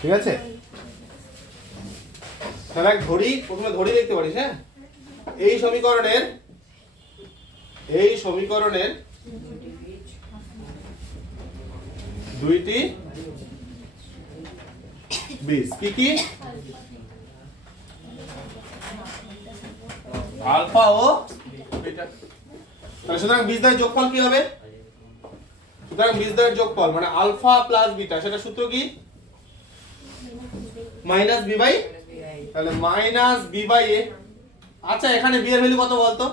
ঠিক আছে, তাহলে এক ধরি, প্রথমে ধরি দেখতে পারিস। হ্যাঁ, এই সমীকরণের দুইটি বীজ কি কি? আলফা ও বিটা। তাহলে সুতরাং বীজদ্বয়ের যোগফল কি হবে? সুতরাং বীজদ্বয়ের যোগফল মানে আলফা প্লাস বিটা, সেটা সূত্র কি? মাইনাস বি বাই, তাহলে মাইনাস বি বাই এ। আচ্ছা, এখানে বি এর ভ্যালু কত বলতো?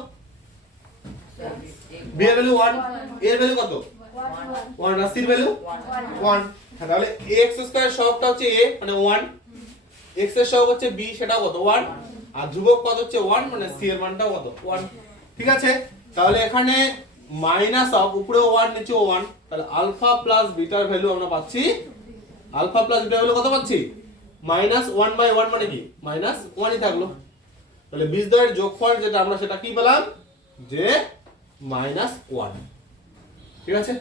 বি এর ভ্যালু 1, এর ভ্যালু কত? 1, আর সি এর ভ্যালু 1। তাহলে x স্কয়ার সহগটা হচ্ছে a মানে 1, x এর সহগ হচ্ছে b সেটাও কত? 1, আর ধ্রুবক পদ হচ্ছে 1 মানে c এর মানটাও কত? 1। ঠিক আছে, তাহলে এখানে মাইনাস অফ উপরেও 1 নিচেও 1, তাহলে আলফা প্লাস বিটার ভ্যালু আমরা পাচ্ছি, আলফা প্লাস বিটার ভ্যালু কত পাচ্ছি? মাইনাস 1/1 মানে কি? মাইনাস 1ই থাকলো। তাহলে বীজদ্বয়ের যোগফল যেটা আমরা সেটা কি পেলাম? যে মাইনাস 1। ঠিক আছে,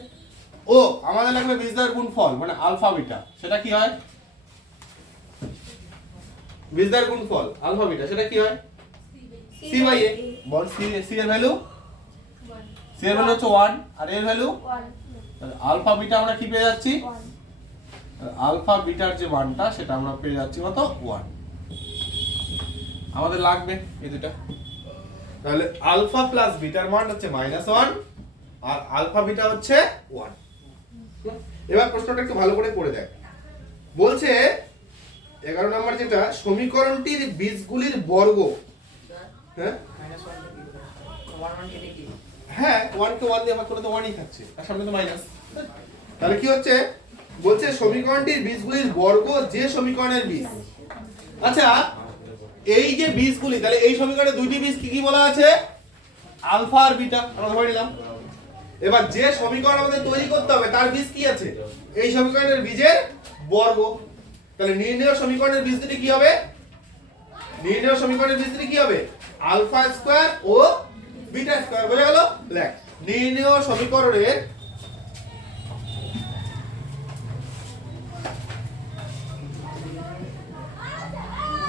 ও আমাদের লাগবে বীজদ্বয়ের গুণফল মানে আলফা বিটা, সেটা কি হয়? বীজদ্বয়ের গুণফল আলফা বিটা সেটা কি হয়? c by a। বল c এর ভ্যালু, c এর ভ্যালু হচ্ছে 1 আর এর ভ্যালু 1, তাহলে আলফা বিটা আমরা কি পেয়ে যাচ্ছি? আলফা বিটার যে মানটা সেটা আমরা পেয়ে যাচ্ছি কত? 1। আমাদের লাগবে এই দুটো, তাহলে আলফা প্লাস বিটার মান হচ্ছে -1 আর আলফা বিটা হচ্ছে 1। এবার প্রশ্নটা একটু ভালো করে পড়ে দেখ। বলছে 11 নম্বর যেটা, সমীকরণটির বীজগুলির বর্গ। হ্যাঁ 1 কে 1 দিয়ে ভাগ করলে তো 1ই থাকছে, আর সামনে তো মাইনাস। তাহলে কি হচ্ছে? বলছে সমীকরণটির বীজগুলির বর্গ যে সমীকরণের বীজ। আচ্ছা, এই যে বীজগুলি, তাহলে এই সমীকরণে দুইটি বীজ কি কি বলা আছে? আলফা আর বিটা আমরা ধরে নিলাম। এবার যে সমীকরণ আমাদের তৈরি করতে হবে তার বীজ কি আছে? এই সমীকরণের বীজের বর্গ। তাহলে নির্ণেয় সমীকরণের বীজ দুটি কি হবে? নির্ণেয় সমীকরণের বীজ দুটি কি হবে? আলফা স্কয়ার ও বিটা স্কয়ার। বোঝা গেল? লেখ, নির্ণেয় সমীকরণের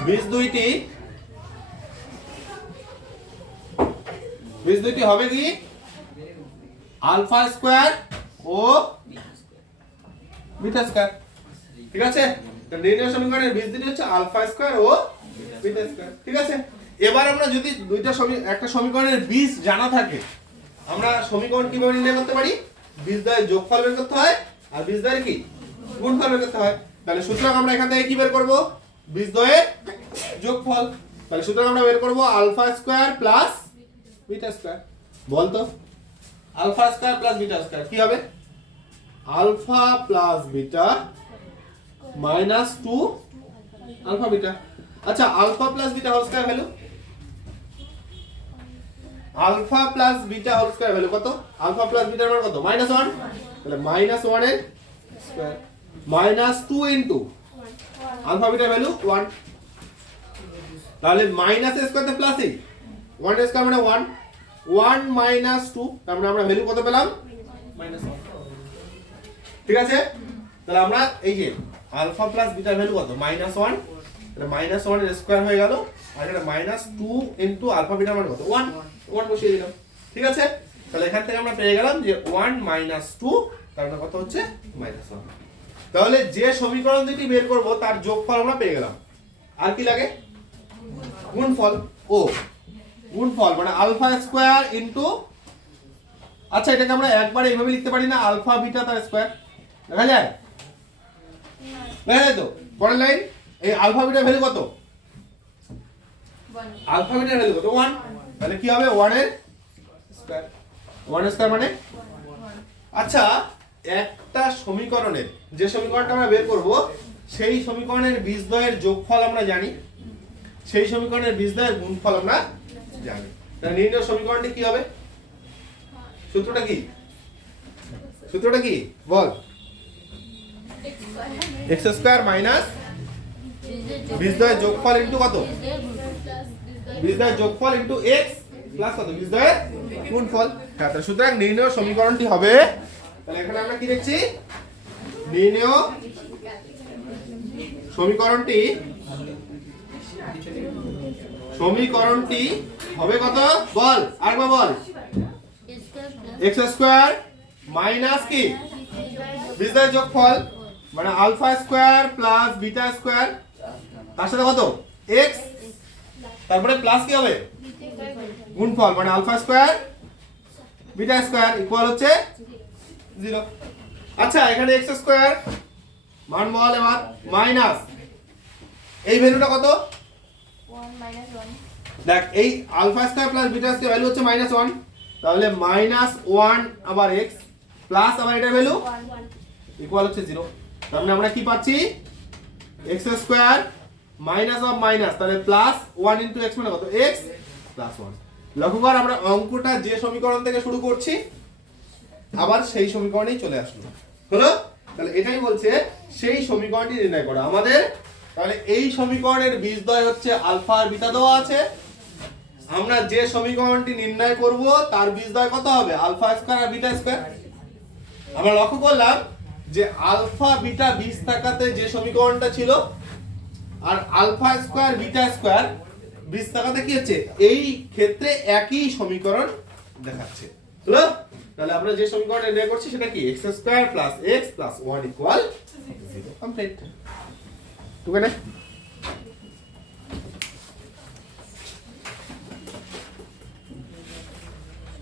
বীজ দুইটি হবে কি? আলফা স্কয়ার ও বিটা স্কয়ার। ঠিক আছে, তো নির্ণেয় সমীকরণের বীজ দুটি হচ্ছে আলফা স্কয়ার ও বিটা স্কয়ার। ঠিক আছে, এবার আমরা যদি একটা সমীকরণের বীজ জানা থাকে, আমরা সমীকরণ কিভাবে নির্ণয় করতে পারি? বীজদ্বয়ের যোগফল বের করতে হয় আর বীজদ্বয়ের কি? গুণফল বের করতে হয়। তাহলে সুতরাং আমরা এখান থেকে কি বের করব? বীজদ্বয়ের যোগফল। তাহলে সুতরাং আমরা বের করব alpha square plus beta square. বল তো, alpha square plus beta square কি হবে? Alpha plus beta minus 2 alpha beta. আচ্ছা, alpha plus beta whole square value, alpha plus beta whole square value কত? আলফা প্লাস বিটার মান কত? -1, তাহলে -1 এর স্কয়ার -2 ইনটু আলফা বিটার ভ্যালু 1, তাহলে মাইনাস এর স্কয়ার তে প্লাস এই 1 এর স্কয়ার মানে 1, 1 - 2, তার মানে আমরা ভ্যালু কত পেলাম? -1। ঠিক আছে, তাহলে আমরা এই যে আলফা প্লাস বিটার ভ্যালু কত? -1, তাহলে -1 এর স্কয়ার হয়ে গেল, আর এটা -2 ইনটু আলফা বিটার মান কত? 1 বসিয়ে দিলাম। ঠিক আছে, তাহলে এখান থেকে আমরা পেয়ে গেলাম যে 1 - 2 তার মানে কত হচ্ছে? -1। তাহলে যে সমীকরণ দুটি বের করব তার যোগফল আমরা পেয়ে গেলাম। আর কি লাগে? গুণফল। ও গুণফল মানে আলফা স্কয়ার ইনটু, আচ্ছা এটাকে আমরা একবার এইভাবে লিখতে পারি না? আলফা বিটা তার স্কয়ার। দেখা যায়? দেখা যায় তো? পরের লাইন, এই আলফা বিটার ভ্যালু কত? আলফা বিটার ভ্যালু কত? 1, তাহলে কি হবে? 1 এর স্কয়ার। 1 এর স্কয়ার মানে? আচ্ছা, একটা সমীকরণের যে সমীকরণটা আমরা বের করব সেই সমীকরণের বীজদ্বয়ের যোগফল আমরা জানি, সেই সমীকরণের বীজদ্বয়ের গুণফল আমরা জানি। তাহলে নির্ণয় সমীকরণটি কি হবে? সূত্রটা কি? সূত্রটা কি বল? x স্কয়ার মাইনাস বীজদ্বয়ের যোগফল ইনটু কত? বীজদ্বয়ের যোগফল ইনটু x প্লাস কত? বীজদ্বয়ের গুণফল। হ্যাঁ, তাহলে সুতরাং নির্ণয় সমীকরণটি হবে, তাহলে এখানে আমরা কি দেখছি? নির্ণয় সমীকরণটি হবে কত বল আরেকবার বল x স্কয়ার মাইনাস কি বিজয়ের যোগফল মানে alpha square plus beta square তার সাথে কত x তারপরে প্লাস কি হবে গুণফল মানে alpha square beta square equal হচ্ছে 0। আচ্ছা এখানে x স্কয়ার মান বল এবার মাইনাস এই ভ্যালুটা কত 1 minus 1 দেখ এই alpha square plus beta square value হচ্ছে -1 তাহলে -1 আবার x প্লাস আবার এটার ভ্যালু 1 ইকুয়াল হচ্ছে 0। তার মানে আমরা কি পাচ্ছি x square minus of minus তাহলে প্লাস 1 ইনটু x মানে কত x প্লাস 1। লক্ষ্য কর আমরা অঙ্কটা যে সমীকরণ থেকে শুরু করছি আবার সেই সমীকরণেই চলে আসলো হলো। তাহলে এটাই বলছে সেই সমীকরণটি নির্ণয় করা আমাদের। তাহলে এই সমীকরণের বীজদ্বয় হচ্ছে আলফা আর বিটা দেওয়া আছে। আমরা যে সমীকরণটি নির্ণয় করব তার বীজদ্বয় কত হবে আলফা স্কয়ার আর বিটা স্কয়ার। আমরা লক্ষ্য করলাম যে আলফা বিটা বীজ থাকাতে যে সমীকরণটা ছিল আর আলফা স্কয়ার বিটা স্কয়ার বীজ থাকাতে কি হচ্ছে এই ক্ষেত্রে একই সমীকরণ দেখাচ্ছে হলো। তাহলে আমরা যে সমীকরণ নির্ণয় করছি সেটা কি x square plus x plus 1 equal 0 complete. ঠিক আছে।